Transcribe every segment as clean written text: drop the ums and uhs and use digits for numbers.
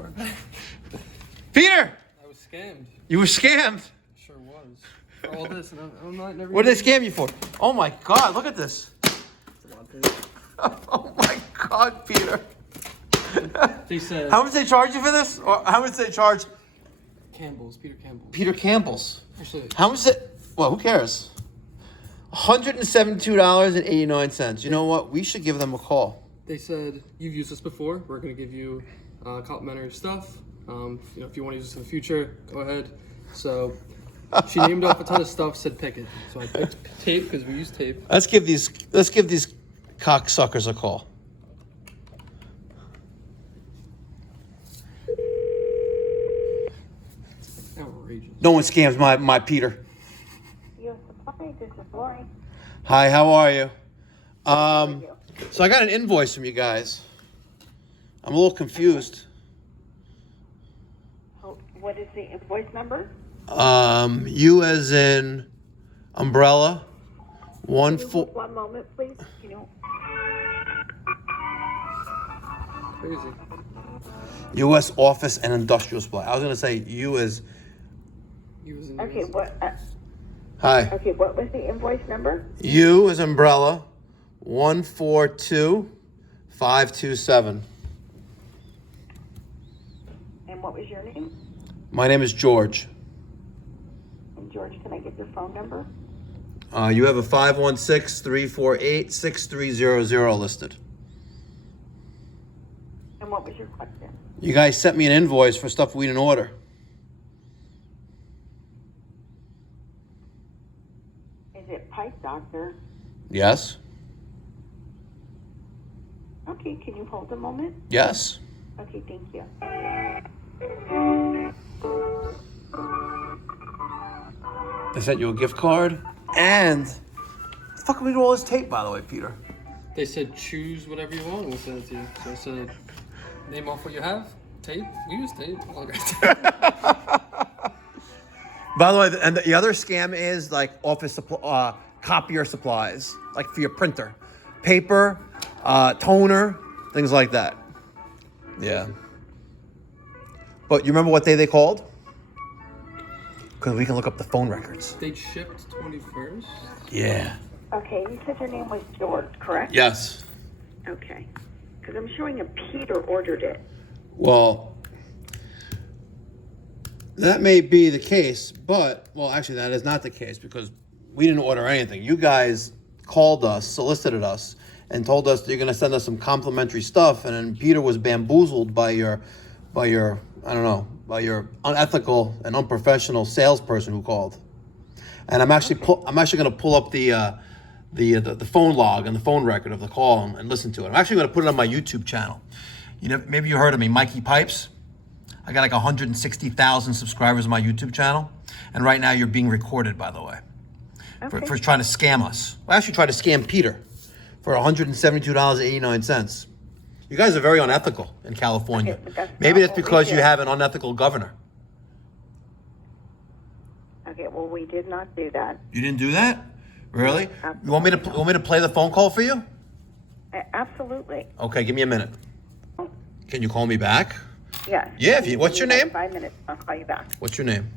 card back. Peter! I was scammed. You were scammed. Sure was. For all this, and I'm not never. What did they scam you for? Oh my God! Look at this. It's a lot of things. Oh my God, Peter. They said. How much they charge you for this? Or how much they charge? Campbell's, Peter Campbell's. Peter Campbell's. Actually, How much it? Well, who cares? $172.89. You know what? We should give them a call. they said you've used this before. We're gonna give you complimentary stuff. If you want to use this in the future, go ahead. So she named off a ton of stuff. Said pick it. So I picked tape because we use tape. Let's give these cocksuckers a call. Outrageous. No one scams my Peter. Your supply, this is Lori. Hi, how are you? So I got an invoice from you guys. I'm a little confused. Oh, what is the invoice number? U as in umbrella. One moment, please. Crazy. U.S. Office and Industrial Supply. I was gonna say U as. Okay, what? Hi. Okay, what was the invoice number? U as umbrella. 142527. And what was your name? My name is George. And George, can I get your phone number? You have a 516-348-6300 listed. And what was your question? You guys sent me an invoice for stuff we didn't order. Is it Pipe Doctor? Yes? Okay, can you hold a moment? Yes. Okay, thank you. They sent you a gift card. And the fuck we do all this tape, by the way, Peter? They said choose whatever you want and we'll send it to you. So I said name off what you have. Tape. We use tape. By the way, and the other scam is like office copier supplies, like for your printer, paper, toner, things like that. Yeah. But you remember what day they called? Because we can look up the phone records. They shipped 21st. Yeah. Okay, you said your name was George, correct? Yes. Okay. Because I'm showing a Peter ordered it. Well, that may be the case, but, well, actually, that is not the case because we didn't order anything. You guys called us, solicited us, and told us that you're going to send us some complimentary stuff, and then Peter was bamboozled by your unethical and unprofessional salesperson who called. And I'm actually going to pull up the phone log and the phone record of the call and listen to it. I'm actually going to put it on my YouTube channel. You know, maybe you heard of me, Mikey Pipes. I got like 160,000 subscribers on my YouTube channel, and right now you're being recorded, by the way, for trying to scam us. I actually tried to scam Peter for $172.89. You guys are very unethical in California. Okay, maybe that's because you have an unethical governor. Okay, well, we did not do that. You didn't do that? Really? Absolutely. You want me to play the phone call for you? Absolutely. Okay, give me a minute. Can you call me back? Yes. Yeah, what's your name? 5 minutes, I'll call you back. What's your name?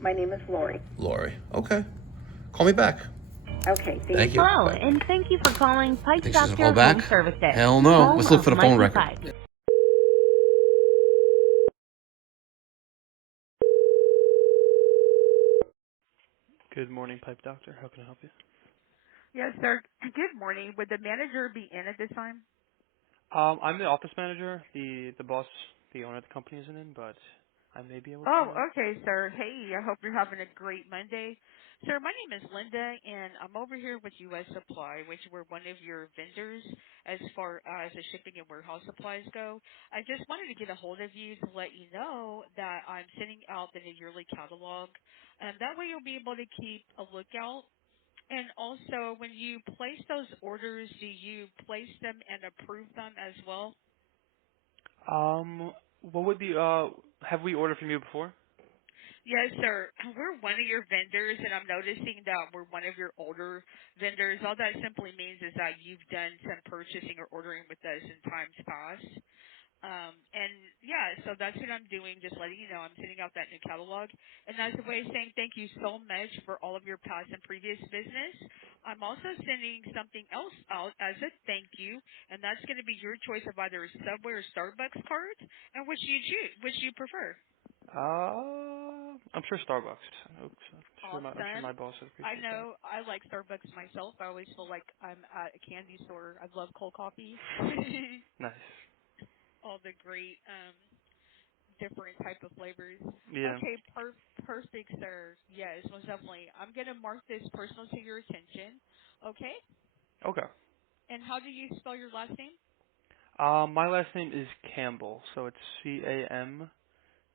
My name is Lori. Lori. Okay. Call me back. Okay, Thank you. Hello, Bye. and thank you for calling Pipe Think she's gonna Doctor call back? Home Services. Hell no. Home Let's look for the of phone Mikey record. Pipe. Good morning, Pipe Doctor. How can I help you? Yes, sir. Good morning. Would the manager be in at this time? I'm the office manager. The boss, the owner of the company isn't in, but I may be able to. Oh, okay, sir. Hey, I hope you're having a great Monday. Sir, my name is Linda, and I'm over here with U.S. Supply, which we're one of your vendors as far as the shipping and warehouse supplies go. I just wanted to get a hold of you to let you know that I'm sending out the yearly catalog, and that way you'll be able to keep a lookout. And also, when you place those orders, do you place them and approve them as well? What would be, have we ordered from you before? Yes, sir. We're one of your vendors, and I'm noticing that we're one of your older vendors. All that simply means is that you've done some purchasing or ordering with us in times past. And yeah, so that's what I'm doing, just letting you know I'm sending out that new catalog. And that's a way of saying thank you so much for all of your past and previous business. I'm also sending something else out as a thank you, and that's going to be your choice of either a Subway or Starbucks card, and which you choose, which you prefer. I'm sure Starbucks. I'm sure Awesome. my boss would I appreciate that. know I like Starbucks myself. I always feel like I'm at a candy store. I love cold coffee. Nice. All the great different type of flavors. Yeah. Okay, perfect, sir. Yes, most definitely. I'm gonna mark this personal to your attention. Okay. Okay. And how do you spell your last name? My last name is Campbell, so it's Campbell.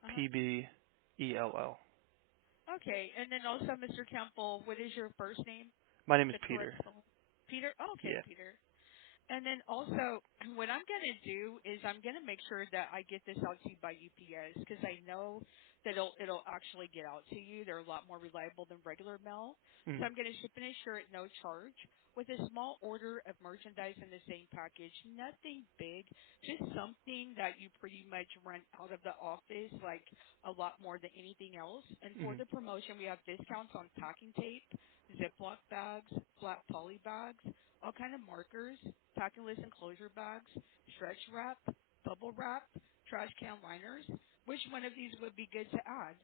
Uh huh. Okay, and then also, Mr. Campbell, what is your first name? My name is The correct Peter. spelling. Peter. Oh, okay, Yeah. Peter. And then also, what I'm going to do is I'm going to make sure that I get this out to you by UPS because I know that it'll actually get out to you. They're a lot more reliable than regular mail. So Mhm. I'm going to ship and insure at no charge with a small order of merchandise in the same package. Nothing big, just something that you pretty much run out of the office like a lot more than anything else. And for Mhm. the promotion, we have discounts on packing tape, Ziploc bags, flat poly bags, all kind of markers, packing list enclosure bags, stretch wrap, bubble wrap, trash can liners. Which one of these would be good to add?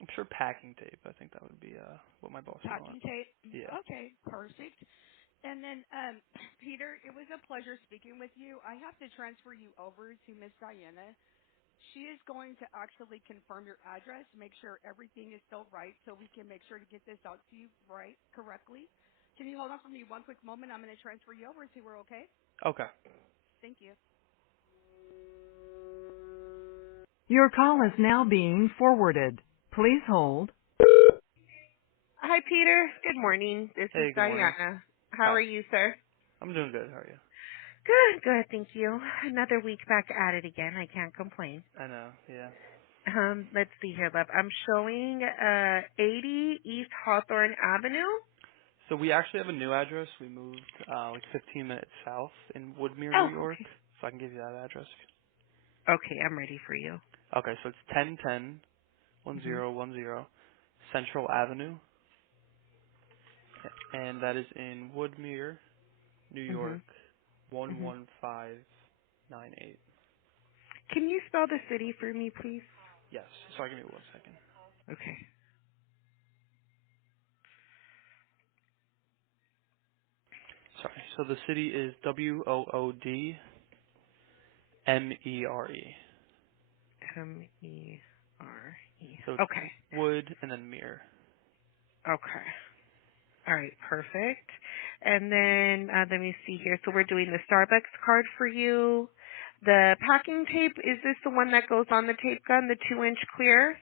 I'm sure packing tape. I think that would be what my boss would want. Packing tape. Yeah. Okay, perfect. And then, Peter, it was a pleasure speaking with you. I have to transfer you over to Miss Diana. She is going to actually confirm your address, make sure everything is still right, so we can make sure to get this out to you correctly. Can you hold on for me one quick moment? I'm going to transfer you over to her, okay? Okay. Thank you. Your call is now being forwarded. Please hold. Hi, Peter. Good morning. This is Hey, good morning. Diana. How Hi. are you, sir? I'm doing good. How are you? Good, good. Thank you. Another week back at it again. I can't complain. I know. Yeah. Let's see here, love. I'm showing 80 East Hawthorne Avenue. So we actually have a new address. We moved like 15 minutes south in Woodmere, New Oh, York. okay. So I can give you that address. Okay, I'm ready for you. Okay, so it's 1010 Mhm. 1010 Central Avenue, and that is in Woodmere, New York Mhm. Mhm. 11598. Can you spell the city for me, please? Yes. Sorry, give me 1 second. Okay. Sorry. So the city is Woodmere. MERE. So it's Okay. Wood and then Mere. Okay. All right, perfect. And then let me see here. So we're doing the Starbucks card for you. The packing tape, is this the one that goes on the tape gun, the 2-inch clear?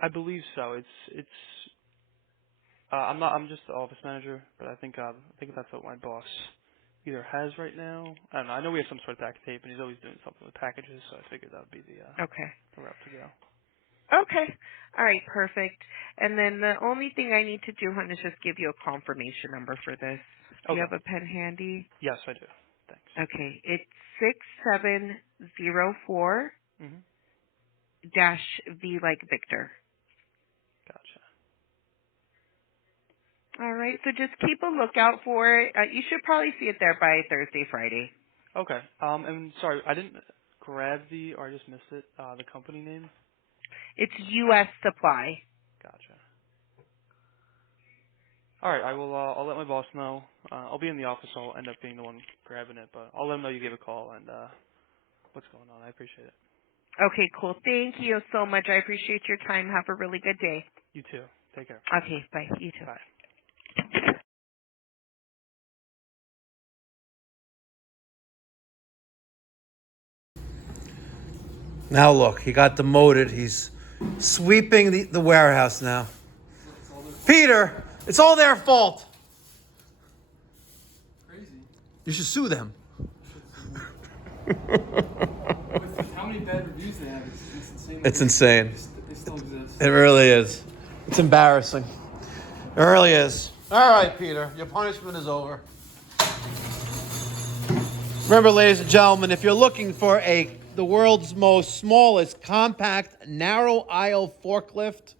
I believe so. It's. I'm just the office manager, but I think that's what my boss either has right now. I don't know. I know we have some sort of pack tape, and he's always doing something with packages, so I figured that would be Okay. the route to go. Okay. All right, perfect. And then the only thing I need to do, hon, is just give you a confirmation number for this. Do you Okay. have a pen handy? Yes, I do. Thanks. Okay. It's 6704 Mhm. dash V like Victor. Gotcha. All right, so just keep a lookout for it. You should probably see it there by Thursday, Friday. Okay. And sorry, I didn't grab or I just missed it. The company name. It's U.S. Supply. Gotcha. All right. I will. I'll let my boss know. I'll be in the office. So I'll end up being the one grabbing it, but I'll let him know you gave a call and what's going on. I appreciate it. Okay, cool. Thank you so much. I appreciate your time. Have a really good day. You too. Take care. Okay, bye. You too. Bye. Now look, he got demoted. He's sweeping the warehouse now. Peter, it's all their fault. Crazy. You should sue them. With how many bad reviews they have, it's insane. It's insane. They still exist. It really is. It's embarrassing. It really is. All right, Peter, your punishment is over. Remember, ladies and gentlemen, if you're looking for the world's most smallest, compact, narrow aisle forklift,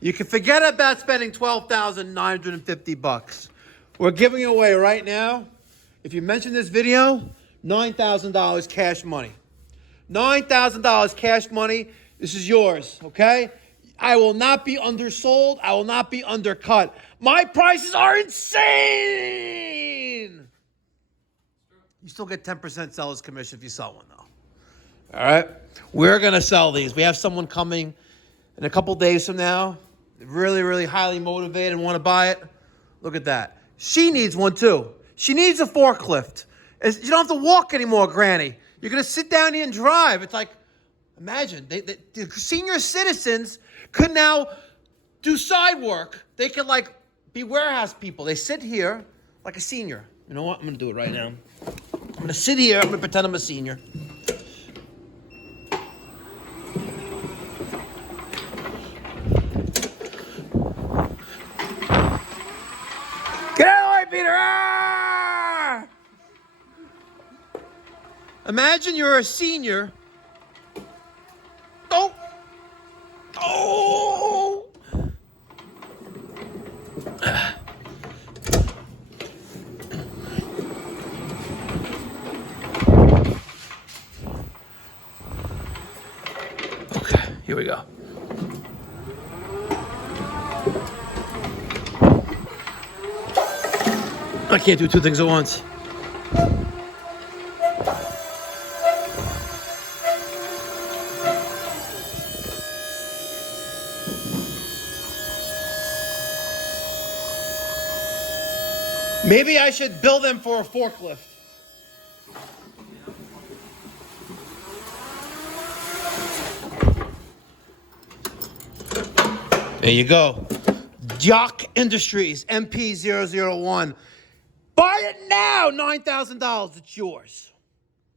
you can forget about spending $12,950. We're giving away right now, if you mention this video, $9,000 cash money. $9,000 cash money. This is yours, okay? I will not be undersold. I will not be undercut. My prices are insane. You still get 10% seller's commission if you sell one, though. All right? We're going to sell these. We have someone coming in a couple days from now. Really, really highly motivated and want to buy it. Look at that. She needs one, too. She needs a forklift. You don't have to walk anymore, Granny. You're going to sit down here and drive. It's like, imagine, the senior citizens could now do side work. They could, like, be warehouse people. They sit here like a senior. You know what? I'm going to do it right now. I'm going to sit here. I'm going to pretend I'm a senior. Get out of the way, Peter! Ah! Imagine you're a senior. Oh! Oh! Okay, here we go. I can't do two things at once. Maybe I should bill them for a forklift. There you go. Jock Industries, MP001. Buy it now, $9,000. It's yours.